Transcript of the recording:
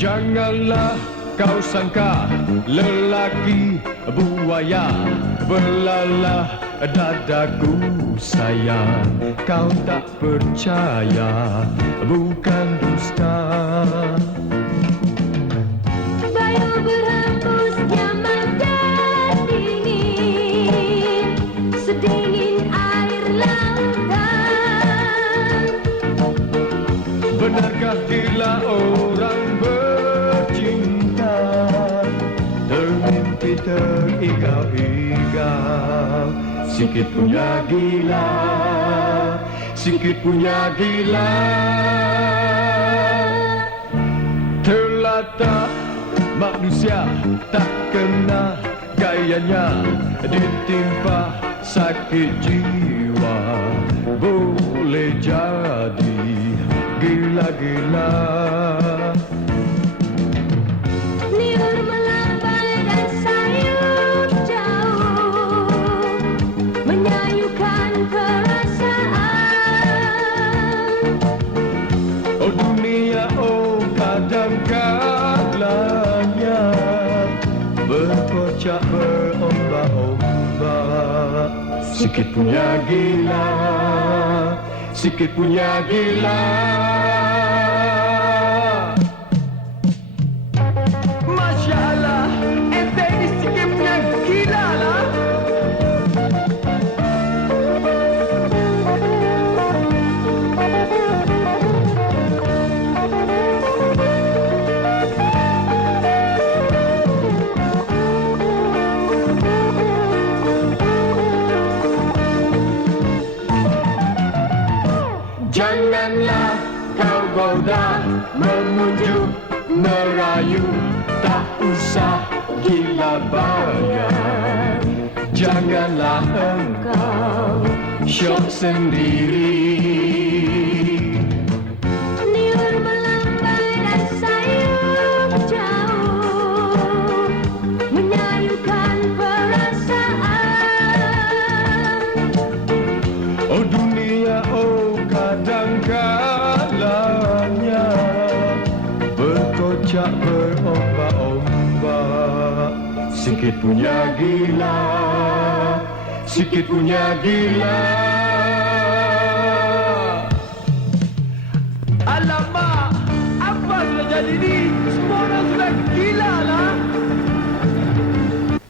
Janganlah kau sangka lelaki buaya Belalah dadaku sayang. Kau tak percaya bukan dusta. Bayu berhembus nyaman dan dingin. Sedingin air lautan. Benarkah gila orang Sikit punya gila Sikit punya gila. Terletak manusia tak kena gayanya Ditimpa sakit jiwa. Boleh jadi gila-gila kadang kalanya Berkocak berombak-ombak Sikit punya gila. Sikit punya gila Janganlah kau goda memuju merayu. Tak usah gila bayar Janganlah engkau syok sendiri. Oh dunia oh kadang berombak-ombak Sikit punya gila Sikit punya gila. Alamak Apa sudah jadi ni? Semua orang sudah gila